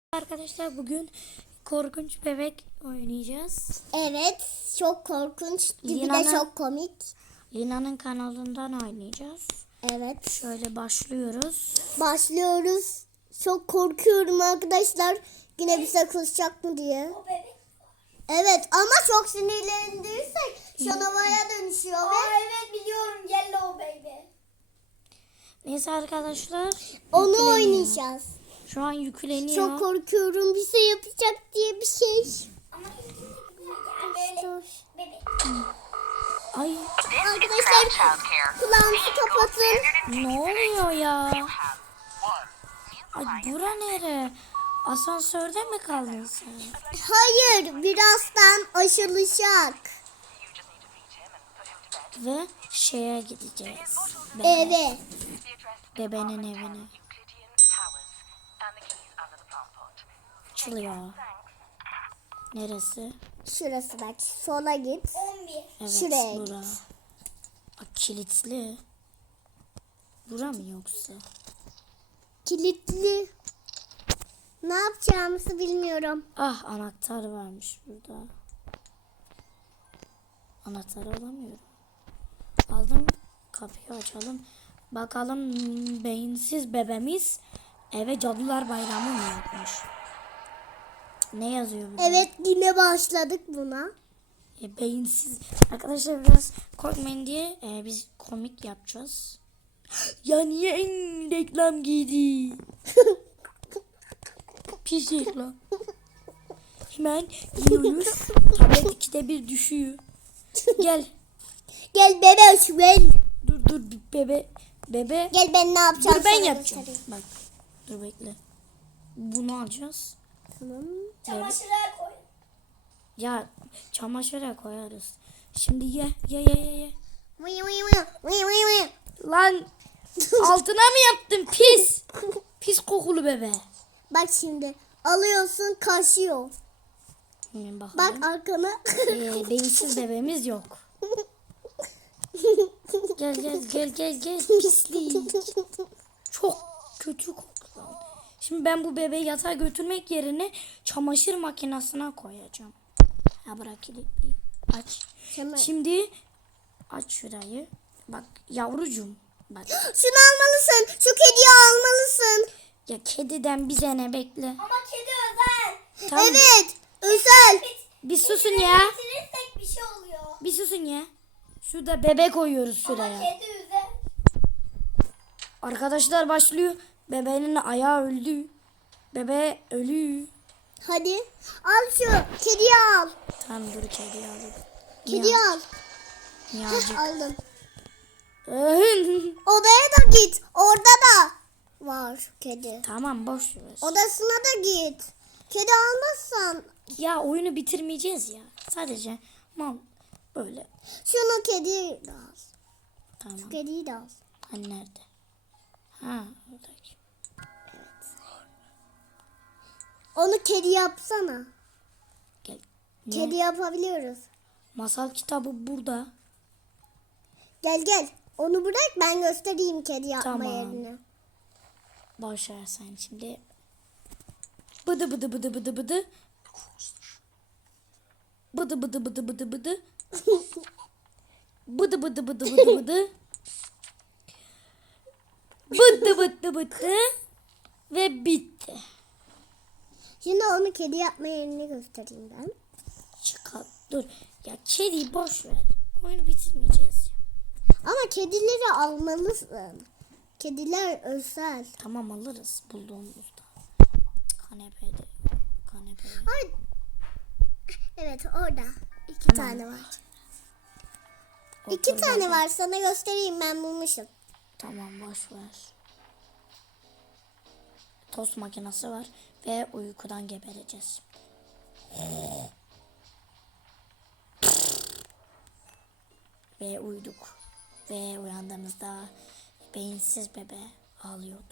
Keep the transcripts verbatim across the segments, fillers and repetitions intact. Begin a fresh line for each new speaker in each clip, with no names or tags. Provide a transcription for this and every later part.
Arkadaşlar bugün korkunç bebek oynayacağız.
Evet, çok korkunç, bir de
Lina'nın-
çok komik.
Lina'nın kanalından oynayacağız.
Evet,
Şöyle başlıyoruz.
başlıyoruz. Çok korkuyorum arkadaşlar. Yine bize kızacak mı diye. Evet, ama çok sinirlendirirsek canavara dönüşüyor
Aa,
ve
evet biliyorum Yellow Baby.
Neyse arkadaşlar.
onu
yükleniyor.
oynayacağız.
Şu an yükleniyor.
Çok korkuyorum, bir şey yapacak diye bir şey.
Ama böyle bebek.
Ay
Arkadaşlar kulağınızı kapatın.
ne oluyor ya? Ay bura nere? Asansörde mi kaldın sen?
Hayır, birazdan aşılacak.
Ve şeye gideceğiz. Bebe.
Evet.
Bebenin evine. Açılıyor. Neresi?
Şurası bak, sola git.
on bir.
Evet
Şuraya
bura.
git.
Bak kilitli. Bura mı yoksa?
Kilitli. Ne yapacağımızı bilmiyorum.
Ah anahtar varmış burada. Anahtarı alamıyorum. Aldım. Kapıyı açalım. Bakalım beyinsiz bebemiz eve Cadılar Bayramı mı yapmış? Ne yazıyor burada?
Evet, yine başladık buna.
E, beyinsiz. Arkadaşlar biraz korkmayın diye e, biz komik yapacağız. Ya niye en reklam giydi? Pis reklam. Hemen giyiyoruz. Tablet ikide bir düşüyor. Gel.
Gel bebe gel.
Dur dur bebe. Bebe.
Gel ben ne yapacağım
Dur ben
sana
yapacağım.
göstereyim.
Bak. Dur bekle. Bunu alacağız.
Tamam.
Çamaşıra koy.
Ya çamaşıra koyarız. Şimdi ye ye ye ye. ye.
Vıy vıy vıy, vıy vıy vıy.
Lan altına mı yaptın pis? Pis kokulu bebe.
Bak şimdi alıyorsun, kaşıyor.
Hemen bakalım.
Bak arkana.
Ee, beyinsiz bebeğimiz yok. Gel gel gel gel gel pislik. Çok kötü koktu. Şimdi ben bu bebeği yatağa götürmek yerine çamaşır makinesine koyacağım. Ha bırak kilitli. Aç.
Tamam.
Şimdi aç şurayı. Bak yavrucuğum. Bak.
Şunu almalısın. Şu kediyi almalısın.
Ya kediden bize ne bekle.
Ama kedi özel.
Tamam.
Evet. Özel.
Bir susun ya.
Bitirirsek bir şey oluyor.
Bir susun ya. Şurada bebek koyuyoruz
Ama
şuraya.
kedi özel.
Arkadaşlar başlıyor. Bebeğin ayağı öldü. Bebe ölü.
Hadi. Al şu. Kediyi al.
Tamam dur kediyi alayım.
Kediyi al.
Miyavcık.
Aldım. Odaya da git. Orada da var kedi.
Tamam boş ver.
Odasına da git. Kedi almazsan
Ya oyunu bitirmeyeceğiz ya. Sadece mal böyle.
şunu kediyi de al.
Tamam.
Kediyi de al.
Hani nerede? Ha oradaki.
Onu kedi yapsana.
Gel. Niye?
Kedi yapabiliyoruz.
Masal kitabı burada.
Gel gel. Onu bırak, ben göstereyim kedi yapma
Tamam.
yerini.
Boş ver sen şimdi. Bıdı bıdı bıdı bıdı bıdı. Bıdı bıdı bıdı bıdı bıdı. Bıdı bıdı bıdı bıdı bıdı. Bıdı bıdı bıdı. Ve bitti.
Şimdi onu kedi yapma yerini göstereyim ben.
Çıkar. Dur. Ya kediyi boş ver. Oyunu bitirmeyeceğiz.
Ama kedileri almalısın. Kediler özel.
Tamam alırız bulduğumuzda. Kanepede. Kanepede.
Ay. Evet, orada. İki
Tamam.
tane var.
Otur
İki tane
bebe.
var, sana göstereyim, ben bulmuşum.
Tamam boş ver. Tost makinesi var ve uykudan gebereceğiz. Ve uyuduk. Ve uyandığımızda beyinsiz bebe ağlıyordu.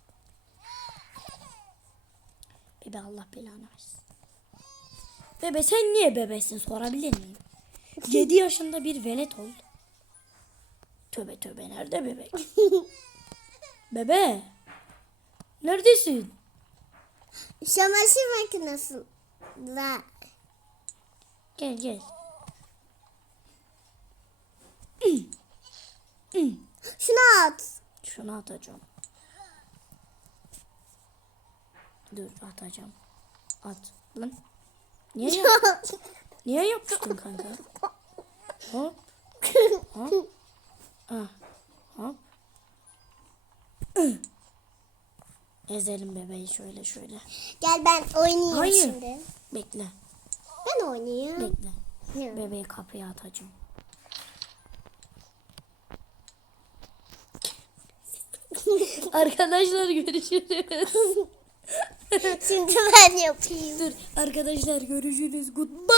Bebe Allah belanı versin. Bebe sen niye bebesin sorabilir miyim? yedi yaşında bir velet ol. Tövbe tövbe nerede bebek? Bebe. Neredesin?
Çamaşır makinesi. La.
Gel gel.
Şunu at.
Şunu atacağım. Dur atacağım. At. Lan. Niye yap Niye yapıştın kanka? Hop. Hop. Ah. Hop. Ezelim bebeği şöyle şöyle.
Gel ben oynayayım
Hayır.
şimdi.
Bekle.
Ben oynayayım.
Bekle.
Hı.
Bebeği kapıya atacağım. Arkadaşlar görüşürüz.
Şimdi ben yapayım.
Dur arkadaşlar görüşürüz. Goodbye.